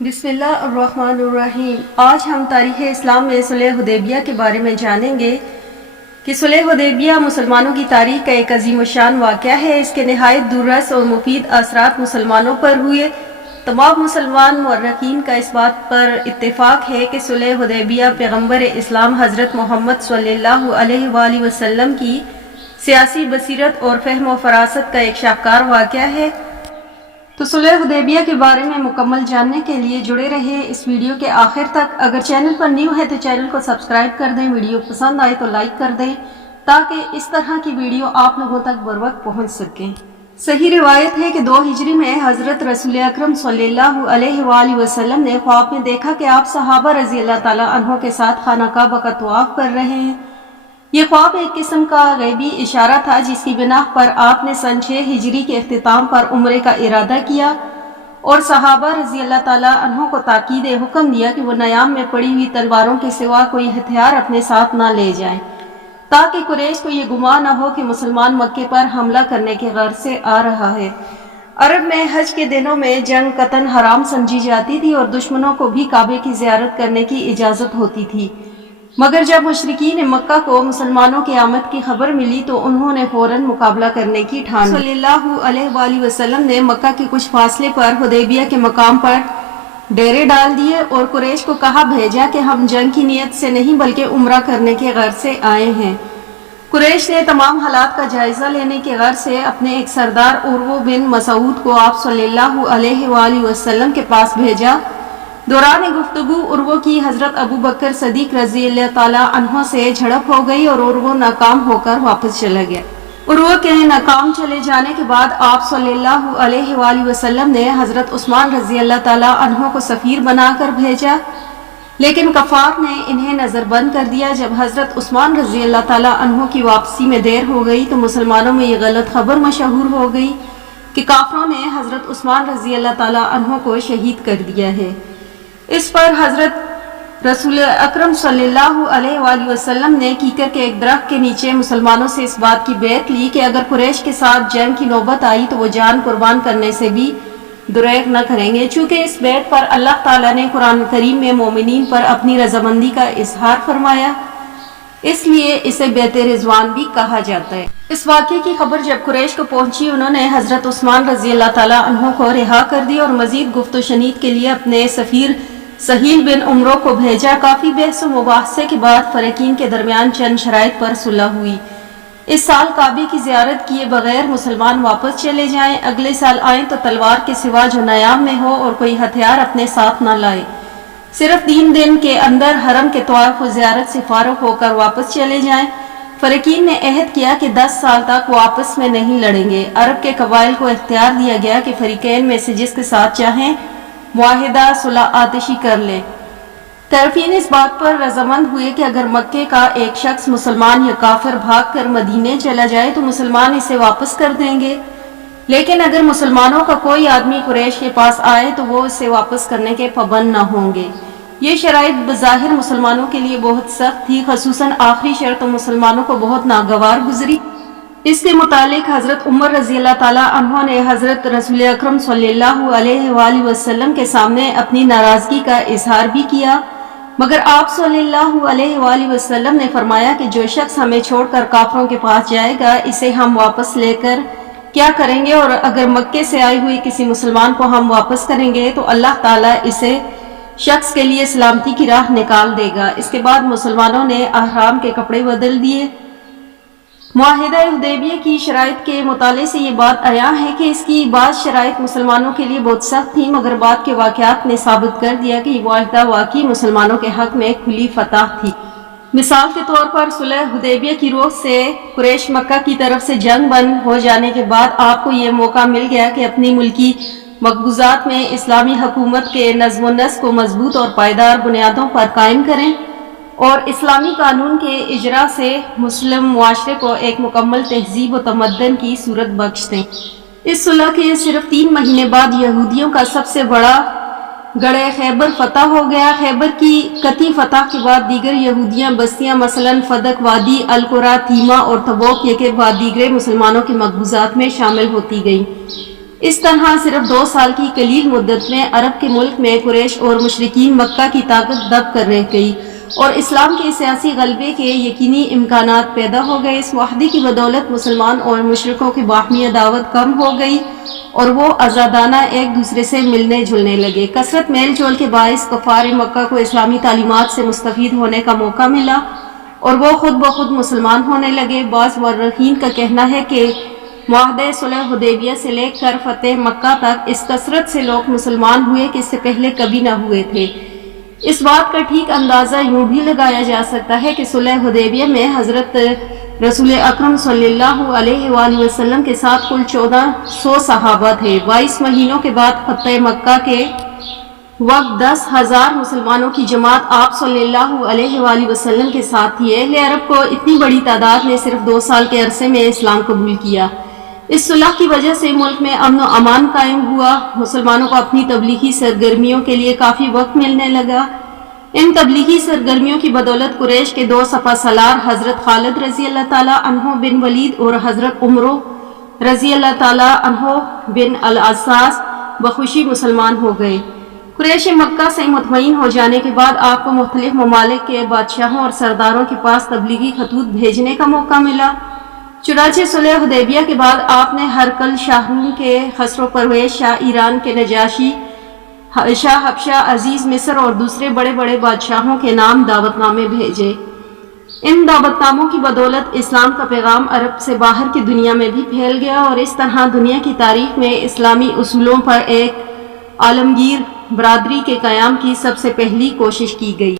بسم اللہ الرحمن الرحیم۔ آج ہم تاریخ اسلام میں صلح حدیبیہ کے بارے میں جانیں گے کہ صلح حدیبیہ مسلمانوں کی تاریخ کا ایک عظیم الشان واقعہ ہے۔ اس کے نہایت دوررس اور مفید اثرات مسلمانوں پر ہوئے۔ تمام مسلمان مورخین کا اس بات پر اتفاق ہے کہ صلح حدیبیہ پیغمبر اسلام حضرت محمد صلی اللہ علیہ وآلہ وسلم کی سیاسی بصیرت اور فہم و فراست کا ایک شاہکار واقعہ ہے۔ تو صلح حدیبیہ کے بارے میں مکمل جاننے کے لیے جڑے رہے اس ویڈیو کے آخر تک۔ اگر چینل پر نیو ہے تو چینل کو سبسکرائب کر دیں، ویڈیو پسند آئے تو لائک کر دیں تاکہ اس طرح کی ویڈیو آپ لوگوں تک بروقت پہنچ سکیں۔ صحیح روایت ہے کہ 2 ہجری میں حضرت رسول اکرم صلی اللہ علیہ وآلہ وسلم نے خواب میں دیکھا کہ آپ صحابہ رضی اللہ تعالیٰ عنہ کے ساتھ خانہ کعبہ کا طواف کر رہے ہیں۔ یہ خواب ایک قسم کا غیبی اشارہ تھا جس کی بنا پر آپ نے سن 6 ہجری کے اختتام پر عمرے کا ارادہ کیا اور صحابہ رضی اللہ تعالیٰ عنہ کو تاکید حکم دیا کہ وہ نیام میں پڑی ہوئی تلواروں کے سوا کوئی ہتھیار اپنے ساتھ نہ لے جائیں تاکہ قریش کو یہ گمان نہ ہو کہ مسلمان مکے پر حملہ کرنے کے غرض سے آ رہا ہے۔ عرب میں حج کے دنوں میں جنگ قطعاً حرام سمجھی جاتی تھی اور دشمنوں کو بھی کعبے کی زیارت کرنے کی اجازت ہوتی تھی، مگر جب مشرکین مکہ کو مسلمانوں کی آمد کی خبر ملی تو انہوں نے فوراً مقابلہ کرنے کی ٹھان لی۔ صلی اللہ علیہ وآلہ وسلم نے مکہ کے کچھ فاصلے پر حدیبیہ کے مقام پر ڈیرے ڈال دیے اور قریش کو کہا بھیجا کہ ہم جنگ کی نیت سے نہیں بلکہ عمرہ کرنے کے غرض سے آئے ہیں۔ قریش نے تمام حالات کا جائزہ لینے کے غرض سے اپنے ایک سردار عروہ بن مسعود کو آپ صلی اللہ علیہ وآلہ وسلم کے پاس بھیجا۔ دوران گفتگو عروہ کی حضرت ابو بکر صدیق رضی اللہ تعالیٰ عنہ سے جھڑپ ہو گئی اور عروہ ناکام ہو کر واپس چلا گیا۔ عروہ کے ناکام چلے جانے کے بعد آپ صلی اللہ علیہ وآلہ وسلم نے حضرت عثمان رضی اللہ تعالیٰ عنہ کو سفیر بنا کر بھیجا، لیکن کفار نے انہیں نظر بند کر دیا۔ جب حضرت عثمان رضی اللہ تعالیٰ عنہ کی واپسی میں دیر ہو گئی تو مسلمانوں میں یہ غلط خبر مشہور ہو گئی کہ کافروں نے حضرت عثمان رضی اللہ تعالیٰ عنہ کو شہید کر دیا ہے۔ اس پر حضرت رسول اکرم صلی اللہ علیہ وآلہ وسلم نے کیکر کے ایک درخت کے نیچے مسلمانوں سے اس بات کی بیعت لی کہ اگر قریش کے ساتھ جنگ کی نوبت آئی تو وہ جان قربان کرنے سے بھی دریغ نہ کریں گے، چونکہ اس بیعت پر اللہ تعالیٰ نے قرآن کریم میں مومنین پر اپنی رضامندی کا اظہار فرمایا، اس لیے اسے بیعت رضوان بھی کہا جاتا ہے۔ اس واقعے کی خبر جب قریش کو پہنچی انہوں نے حضرت عثمان رضی اللہ تعالیٰ عنہ کو رہا کر دی اور مزید گفت و شنید کے لیے اپنے سفیر سہیل بن عمرو کو بھیجا۔ کافی بحث و مباحثے کے بعد فریقین کے درمیان چند شرائط پر صلح ہوئی۔ اس سال کعبے کی زیارت کیے بغیر مسلمان واپس چلے جائیں، اگلے سال آئیں تو تلوار کے سوا جو نیام میں ہو اور کوئی ہتھیار اپنے ساتھ نہ لائے، صرف 3 دن کے اندر حرم کے طواف و زیارت سے فارغ ہو کر واپس چلے جائیں۔ فریقین نے عہد کیا کہ 10 سال تک وہ آپس میں نہیں لڑیں گے۔ عرب کے قبائل کو اختیار دیا گیا کہ فریقین میں سے جس کے ساتھ چاہیں معاہدہ صلح آتشی کر لیں۔ طرفین اس بات پر رضامند ہوئے کہ اگر مکے کا ایک شخص مسلمان یا کافر بھاگ کر مدینے چلا جائے تو مسلمان اسے واپس کر دیں گے، لیکن اگر مسلمانوں کا کوئی آدمی قریش کے پاس آئے تو وہ اسے واپس کرنے کے پابند نہ ہوں گے۔ یہ شرائط بظاہر مسلمانوں کے لیے بہت سخت تھی، خصوصاً آخری شرط مسلمانوں کو بہت ناگوار گزری۔ اس کے متعلق حضرت عمر رضی اللہ تعالیٰ عنہ نے حضرت رسول اکرم صلی اللہ علیہ وآلہ وسلم کے سامنے اپنی ناراضگی کا اظہار بھی کیا، مگر آپ صلی اللہ علیہ وآلہ وسلم نے فرمایا کہ جو شخص ہمیں چھوڑ کر کافروں کے پاس جائے گا اسے ہم واپس لے کر کیا کریں گے، اور اگر مکے سے آئی ہوئی کسی مسلمان کو ہم واپس کریں گے تو اللہ تعالیٰ اسے شخص کے لیے سلامتی کی راہ نکال دے گا۔ اس کے بعد مسلمانوں نے احرام کے کپڑے بدل دیے۔ معاہدہ حدیبیہ کی شرائط کے مطالعے سے یہ بات عیاں ہے کہ اس کی بعض شرائط مسلمانوں کے لیے بہت سخت تھیں، مگر بعد کے واقعات نے ثابت کر دیا کہ یہ معاہدہ واقعی مسلمانوں کے حق میں کھلی فتح تھی۔ مثال کے طور پر صلح حدیبیہ کی روح سے قریش مکہ کی طرف سے جنگ بند ہو جانے کے بعد آپ کو یہ موقع مل گیا کہ اپنی ملکی مقبوضات میں اسلامی حکومت کے نظم و نسق کو مضبوط اور پائیدار بنیادوں پر قائم کریں اور اسلامی قانون کے اجرا سے مسلم معاشرے کو ایک مکمل تہذیب و تمدن کی صورت بخش دیں۔ اس صلح کے صرف 3 مہینے بعد یہودیوں کا سب سے بڑا گڑھ خیبر فتح ہو گیا۔ خیبر کی قطعی فتح کے بعد دیگر یہودیاں بستیاں مثلاً فدق وادی، القرا، تیمہ اور تبوک کے بعد دیگر مسلمانوں کے مقبوضات میں شامل ہوتی گئیں۔ اس طرح صرف 2 سال کی قلیل مدت میں عرب کے ملک میں قریش اور مشرکین مکہ کی طاقت دب کر رہ گئی اور اسلام کے سیاسی غلبے کے یقینی امکانات پیدا ہو گئے۔ اس معاہدے کی بدولت مسلمان اور مشرکوں کی باہمی عداوت کم ہو گئی اور وہ آزادانہ ایک دوسرے سے ملنے جلنے لگے۔ کثرت میل جول کے باعث کفار مکہ کو اسلامی تعلیمات سے مستفید ہونے کا موقع ملا اور وہ خود بخود مسلمان ہونے لگے۔ بعض مورخین کا کہنا ہے کہ معاہدہ صلح حدیبیہ سے لے کر فتح مکہ تک اس کثرت سے لوگ مسلمان ہوئے کہ اس سے پہلے کبھی نہ ہوئے تھے۔ اس بات کا ٹھیک اندازہ یوں بھی لگایا جا سکتا ہے کہ صلح حدیبیہ میں حضرت رسول اکرم صلی اللہ علیہ وآلہ وسلم کے ساتھ کل 1400 صحابہ تھے۔ 22 مہینوں کے بعد فتح مکہ کے وقت 10,000 مسلمانوں کی جماعت آپ صلی اللہ علیہ وآلہ وسلم کے ساتھ تھی۔ اہل عرب کو اتنی بڑی تعداد نے صرف 2 سال کے عرصے میں اسلام قبول کیا۔ اس صلح کی وجہ سے ملک میں امن و امان قائم ہوا۔ مسلمانوں کو اپنی تبلیغی سرگرمیوں کے لیے کافی وقت ملنے لگا۔ ان تبلیغی سرگرمیوں کی بدولت قریش کے 2 سپہ سالار حضرت خالد رضی اللہ تعالیٰ عنہ بن ولید اور حضرت عمرو رضی اللہ تعالیٰ عنہ بن العصاص بخوشی مسلمان ہو گئے۔ قریش مکہ سے مطمئن ہو جانے کے بعد آپ کو مختلف ممالک کے بادشاہوں اور سرداروں کے پاس تبلیغی خطوط بھیجنے کا موقع ملا۔ چنانچہ صلح حدیبیہ کے بعد آپ نے ہرقل شاہ روم کے خسرو پرویز شاہ ایران کے نجاشی شاہ حبشہ عزیز مصر اور دوسرے بڑے بڑے بادشاہوں کے نام دعوت نامے بھیجے۔ ان دعوت ناموں کی بدولت اسلام کا پیغام عرب سے باہر کی دنیا میں بھی پھیل گیا اور اس طرح دنیا کی تاریخ میں اسلامی اصولوں پر ایک عالمگیر برادری کے قیام کی سب سے پہلی کوشش کی گئی۔